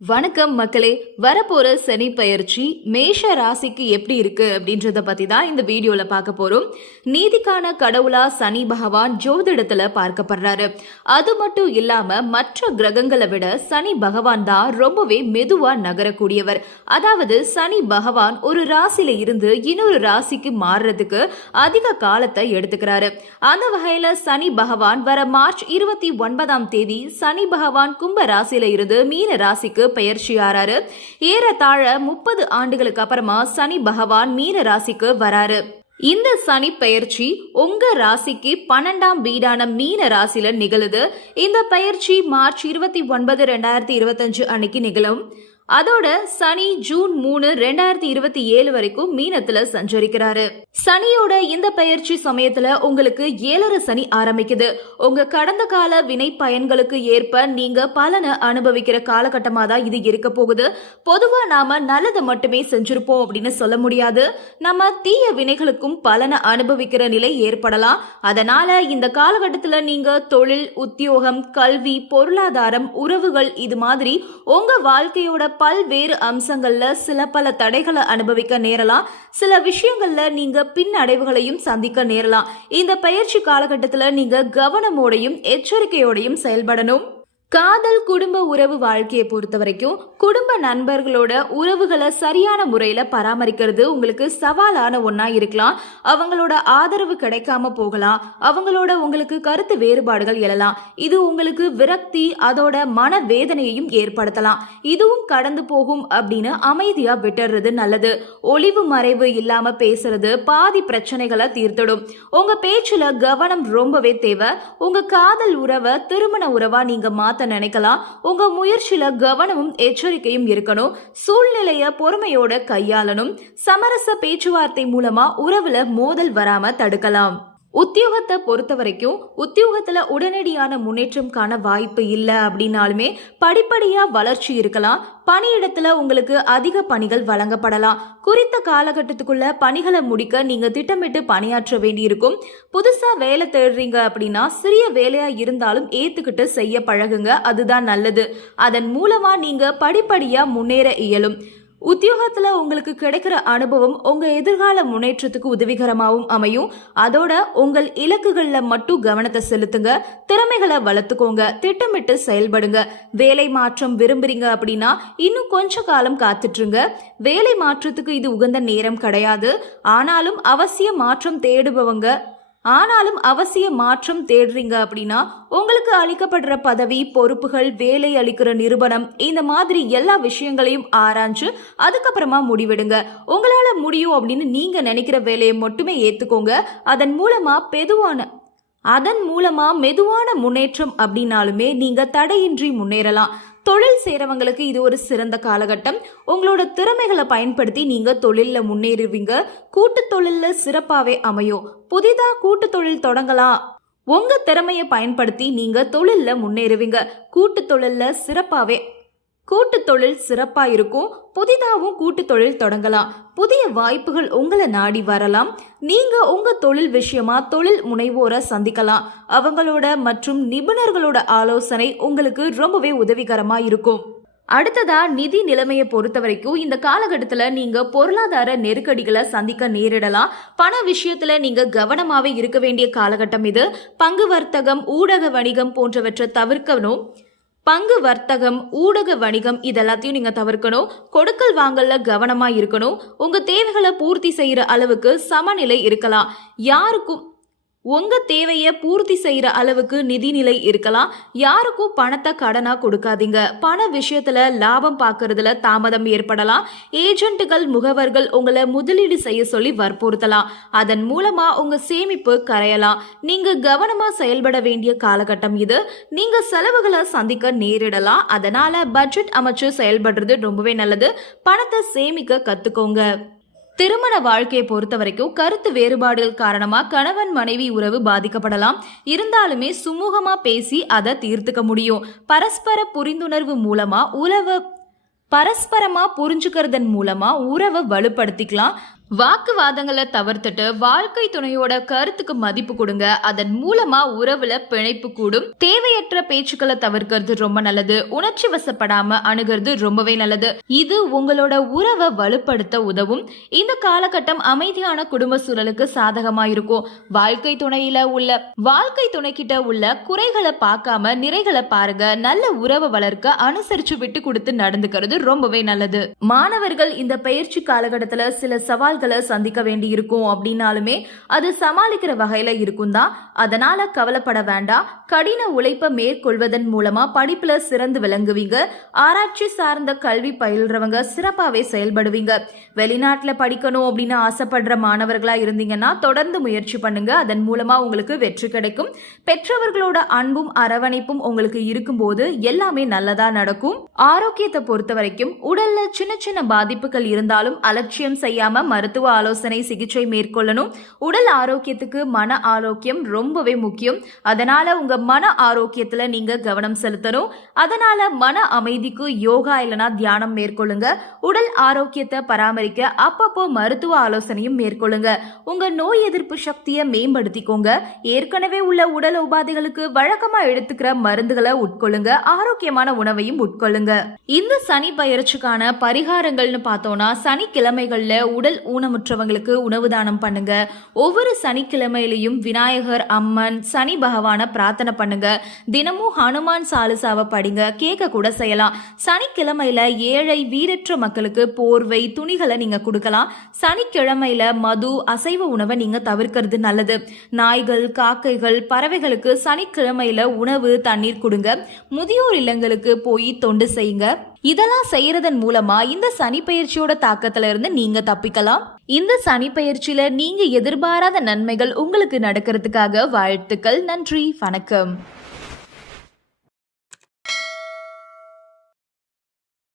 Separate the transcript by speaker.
Speaker 1: வணக்கம் மக்களே வரப்போற சனி பயிற்சி மேஷ ராசிக்கு எப்படி இருக்கு அப்படின்றத பத்தி தான் இந்த வீடியோல பார்க்க போறோம். நீதிக்கான கடவுளா சனி பகவான் ஜோதிடத்துல பார்க்கப்படுறாரு. அது மட்டும் இல்லாம மற்ற கிரகங்களை விட சனி பகவான் தான் ரொம்பவே மெதுவா நகரக்கூடியவர். அதாவது சனி பகவான் ஒரு ராசியில இருந்து இன்னொரு ராசிக்கு மாறுறதுக்கு அதிக காலத்தை எடுத்துக்கிறாரு. அந்த வகையில சனி பகவான் வர மார்ச் இருபத்தி ஒன்பதாம் தேதி சனி பகவான் கும்ப ராசியில இருந்து மீன ராசிக்கு பெயர்ச்சியாராரு. ஆறாரு ஏறத்தாழ முப்பது ஆண்டுகளுக்கு அப்புறமா சனி பகவான் மீன ராசிக்கு வராரு. இந்த சனி பெயர்ச்சி உங்க ராசிக்கு பன்னெண்டாம் வீடான மீன ராசியில நிகழுது. இந்த பெயர்ச்சி மார்ச் இருபத்தி ஒன்பது ரெண்டாயிரத்தி இருபத்தஞ்சு அன்னைக்கு நிகழும். அதோட சனி ஜூன் மூணு ரெண்டாயிரத்தி இருபத்தி ஏழு வரைக்கும் மீனத்துல சஞ்சரிக்கிறாரு. சனியோட இந்த பயிற்சி சமயத்துல உங்களுக்கு ஏழரை சனி ஆரம்பிக்குது. உங்க கடந்த கால வினை பயன்களுக்கு ஏற்ப நீங்க பலனை அனுபவிக்கிற காலகட்டமா தான் இது இருக்க போகுது. பொதுவா நாம நல்லதை மட்டுமே செஞ்சிருப்போம் அப்படின்னு சொல்ல முடியாது. நம்ம தீய வினைகளுக்கும் பலனை அனுபவிக்கிற நிலை ஏற்படலாம். அதனால இந்த காலகட்டத்துல நீங்க தொழில் உத்தியோகம் கல்வி பொருளாதாரம் உறவுகள் இது மாதிரி உங்க வாழ்க்கையோட பல்வேறு அம்சங்கள்ல சில பல தடைகளை அனுபவிக்க நேரலாம். சில விஷயங்கள்ல நீங்க பின்னடைவுகளையும் சந்திக்க நேரலாம். இந்த பயிற்சி காலகட்டத்துல நீங்க கவனமோடையும் எச்சரிக்கையோடையும் செயல்படணும். காதல் குடும்ப உறவு வாழ்க்கையை பொறுத்த வரைக்கும் குடும்ப நண்பர்களோட உறவுகளை சரியான முறையில பராமரிக்கிறது உங்களுக்கு சவாலான ஒன்றா இருக்கலாம். அவங்களோட ஆதரவு கிடைக்காம போகலாம். அவங்களோட உங்களுக்கு கருத்து வேறுபாடுகள் எழலாம். இது உங்களுக்கு விரக்தி அதோட மன வேதனையையும் ஏற்படுத்தலாம். இதுவும் கடந்து போகும் அப்படின்னு அமைதியா விட்டுறது நல்லது. ஒளிவு மறைவு இல்லாம பேசுறது பாதி பிரச்சனைகளை தீர்த்திடும். உங்க பேச்சுல கவனம் ரொம்பவே தேவை. உங்க காதல் உறவை திருமண உறவா நீங்க மாத்த நினைக்கலாம். உங்க முயற்சியில கவனமும் எச்சரிக்கையும் இருக்கணும். சூழ்நிலைய பொறுமையோட கையாளணும். சமரச பேச்சுவார்த்தை மூலமா உறவுல மோதல் வராம தடுக்கலாம். உத்தியோகத்தை பொறுத்த வரைக்கும் உத்தியோகத்தில் உடனடியான முன்னேற்றம் காண வாய்ப்பு இல்லை அப்படின்னாலுமே படிப்படியாக வளர்ச்சி இருக்கலாம். பணியிடத்தில் உங்களுக்கு அதிக பணிகள் வழங்கப்படலாம். குறித்த காலகட்டத்துக்குள்ள பணிகளை முடிக்க நீங்கள் திட்டமிட்டு பணியாற்ற வேண்டியிருக்கும். புதுசாக வேலை தேடுறீங்க அப்படின்னா சிறிய வேலையாக இருந்தாலும் ஏற்றுக்கிட்டு செய்ய பழகுங்க. அதுதான் நல்லது. அதன் மூலமாக நீங்கள் படிப்படியாக முன்னேற இயலும். உத்தியோகத்துல உங்களுக்கு கிடைக்கிற அனுபவம் உங்க எதிர்கால முன்னேற்றத்துக்கு உதவிகரமாகவும் அமையும். அதோட உங்கள் இலக்குகள்ல மட்டும் கவனத்தை செலுத்துங்க. திறமைகளை வளர்த்துக்கோங்க. திட்டமிட்டு செயல்படுங்க. வேலை மாற்றம் விரும்புறீங்க அப்படின்னா இன்னும் கொஞ்ச காலம் காத்துட்ருங்க. வேலை மாற்றத்துக்கு இது உகந்த நேரம் கிடையாது. ஆனாலும் அவசிய மாற்றம் தேடுபவங்க ஆனாலும் அவசிய மாற்றம் தேடுறீங்க அப்படின்னா உங்களுக்கு அளிக்கப்படுற பதவி பொறுப்புகள் வேலை அளிக்கிற நிறுவனம் இந்த மாதிரி எல்லா விஷயங்களையும் ஆராய்ஞ்சு அதுக்கப்புறமா முடிவெடுங்க. உங்களால முடியும் அப்படின்னு நீங்க நினைக்கிற வேலையை மட்டுமே ஏத்துக்கோங்க. அதன் மூலமா பெதுவான அதன் மூலமா மெதுவான முன்னேற்றம் அப்படின்னாலுமே நீங்க தடையின்றி முன்னேறலாம். தொழில் செய்கிறவங்களுக்கு இது ஒரு சிறந்த காலகட்டம். உங்களோட திறமைகளை பயன்படுத்தி நீங்க தொழிலில் முன்னேறுவீங்க. கூட்டு தொழிலில் சிறப்பாகவே அமையும். புதிதாக கூட்டு தொழில் தொடங்கலாம். உங்க திறமையை பயன்படுத்தி நீங்க தொழிலில் முன்னேறுவீங்க. கூட்டு தொழிலில் சிறப்பாகவே கூட்டு தொழில் சிறப்பா இருக்கும் புதிதாகவும் கூட்டு தொழில் தொடங்கலாம். புதிய வாய்ப்புகள் உங்களை நாடி வரலாம். நீங்க உங்க தொழில் விஷயமா தொழில் முனைவோரை சந்திக்கலாம். அவங்களோட மற்றும் நிபுணர்களோட ஆலோசனை உங்களுக்கு ரொம்பவே உதவிகரமா இருக்கும் அடுத்ததா நிதி நிலைமையை பொறுத்த வரைக்கும் இந்த காலகட்டத்தில் நீங்க பொருளாதார நெருக்கடிகளை சந்திக்க நேரிடலாம். பண விஷயத்துல நீங்க கவனமாவே இருக்க வேண்டிய காலகட்டம் இது. பங்கு வர்த்தகம் ஊடக வணிகம் போன்றவற்றை தவிர்க்கணும். பங்கு வர்த்தகம் ஊடக வணிகம் இதெல்லாத்தையும் நீங்க தவிர்க்கணும். கொடுக்கல் வாங்கல கவனமா இருக்கணும். உங்க தேவைகளை பூர்த்தி செய்யற அளவுக்கு சமநிலை இருக்கலாம். யாருக்கும் உங்க தேவையை பூர்த்தி செய்யற அளவுக்கு நிதிநிலை இருக்கலாம். யாருக்கும் பணத்தை கடனா கொடுக்காதீங்க. பண விஷயத்துல லாபம் பார்க்கறதுல தாமதம் ஏற்படலாம். ஏஜென்ட்டுகள் முகவர்கள் உங்களை முதலீடு செய்ய சொல்லி வற்புறுத்தலாம். அதன் மூலமா உங்க சேமிப்பு கரையலாம். நீங்க கவனமா செயல்பட வேண்டிய காலகட்டம் இது. நீங்க செலவுகளை சந்திக்க நேரிடலாம். அதனால பட்ஜெட் அமைச்சு செயல்படுறது ரொம்பவே நல்லது. பணத்தை சேமிக்க கத்துக்கோங்க. திருமண வாழ்க்கையை பொறுத்த வரைக்கும் கருத்து வேறுபாடுகள் காரணமா கணவன் மனைவி உறவு பாதிக்கப்படலாம். இருந்தாலுமே சுமூகமா பேசி அதை தீர்த்துக்க முடியும். பரஸ்பர புரிந்துணர்வு மூலமா உறவை பரஸ்பரமா புரிஞ்சுக்கிறதன் மூலமா உறவை வலுப்படுத்திக்கலாம். வாக்குவாதங்களை தவிர்த்துட்டு வாழ்க்கை துணையோட கருத்துக்கு மதிப்பு கொடுங்க. அதன் மூலமா உறவுல பிணைப்பு கூடும். தேவையற்ற பேச்சுக்களை தவிர்க்கிறது ரொம்ப நல்லது. உணர்ச்சி வசப்படாம அணுகிறது ரொம்பவே நல்லது. இது உங்களோட உறவை வலுப்படுத்த உதவும். இந்த காலகட்டம் அமைதியான குடும்ப சூழலுக்கு சாதகமா இருக்கும் வாழ்க்கை துணையில உள்ள வாழ்க்கை துணைக்கிட்ட உள்ள குறைகளை பார்க்காம நிறைகளை பாருங்க. நல்ல உறவை வளர்க்க அனுசரிச்சு விட்டு கொடுத்து நடந்துக்கிறது ரொம்பவே நல்லது. மாணவர்கள் இந்த பயிற்சி காலகட்டத்துல சில சவால் சவால்களை சந்திக்க வேண்டி இருக்கும் அப்படின்னாலுமே அது சமாளிக்கிற வகையில் இருக்கும் தான் அதனால் கவலைப்பட வேண்டாம் கடின உழைப்பை மேற்கொள்வதன் மூலமாக படிப்புல சிறந்து விளங்குவீங்க. ஆராய்ச்சி சார்ந்த கல்வி பயில்றவங்க சிறப்பாகவே செயல்படுவீங்க. வெளிநாட்டில் படிக்கணும் அப்படின்னு ஆசைப்படுற மாணவர்களா இருந்தீங்கன்னா தொடர்ந்து முயற்சி பண்ணுங்க. அதன் மூலமா உங்களுக்கு வெற்றி கிடைக்கும். பெற்றவர்களோட அன்பும் அரவணைப்பும் உங்களுக்கு இருக்கும்போது எல்லாமே நல்லதா நடக்கும். ஆரோக்கியத்தை பொறுத்த வரைக்கும் உடல்ல சின்ன சின்ன பாதிப்புகள் இருந்தாலும் அலட்சியம் செய்யாம மருத்துவ ஆலோசனை சிகிச்சை மேற்கொள்ளணும். உடல் ஆரோக்கியத்துக்கு மன ஆரோக்கியம் ரொம்பவே முக்கியம். அதனால உங்க மன ஆரோக்கியத்துல நீங்க கவனம் செலுத்தணும். அதனால மன அமைதிக்கு யோகா இல்லைனா தியானம் மேற்கொள்ளுங்க. உடல் ஆரோக்கியத்தை பராமரிக்க அப்பப்போ மருத்துவ ஆலோசனையும் மேற்கொள்ளுங்க. உங்க நோய் எதிர்ப்பு சக்தியை மேம்படுத்திக்கோங்க. ஏற்கனவே உள்ள உடல் உபாதைகளுக்கு வழக்கமா எடுத்துக்கிற மருந்துகளை உட்கொள்ளுங்க. ஆரோக்கியமான உணவையும் உட்கொள்ளுங்க. இந்த சனி பயிற்சிக்கான பரிகாரங்கள்னு பார்த்தோம்னா சனிக்கிழமைகள்ல உடல் ஊனமுற்றவங்களுக்கு உணவு தானம் பண்ணுங்க. ஒவ்வொரு சனிக்கிழமையிலையும் விநாயகர் அம்மன் சனி பகவானை பிரார்த்தனை பண்ணுங்க. தினமும் ஹனுமான் சாலிசாவை படிங்க. கேட்க கூட செய்யலாம். சனிக்கிழமையில ஏழை வீரற்ற மக்களுக்கு போர்வை துணிகளை நீங்க கொடுக்கலாம். சனிக்கிழமையில மது அசைவ உணவை நீங்க தவிர்க்கிறது நல்லது. நாய்கள் காக்கைகள் பறவைகளுக்கு சனிக்கிழமையில உணவு தண்ணீர் கொடுங்க. முதியோர் இல்லங்களுக்கு போய் தொண்டு செய்யுங்க. இதெல்லாம் செய்யறதன் மூலமா இந்த சனி பயிற்சியோட தாக்கத்துல இருந்து நீங்க தப்பிக்கலாம். இந்த சனி பயிற்சியில நீங்க எதிர்பாராத நன்மைகள் உங்களுக்கு நடக்கிறதுக்காக வாழ்த்துக்கள். நன்றி. வணக்கம்.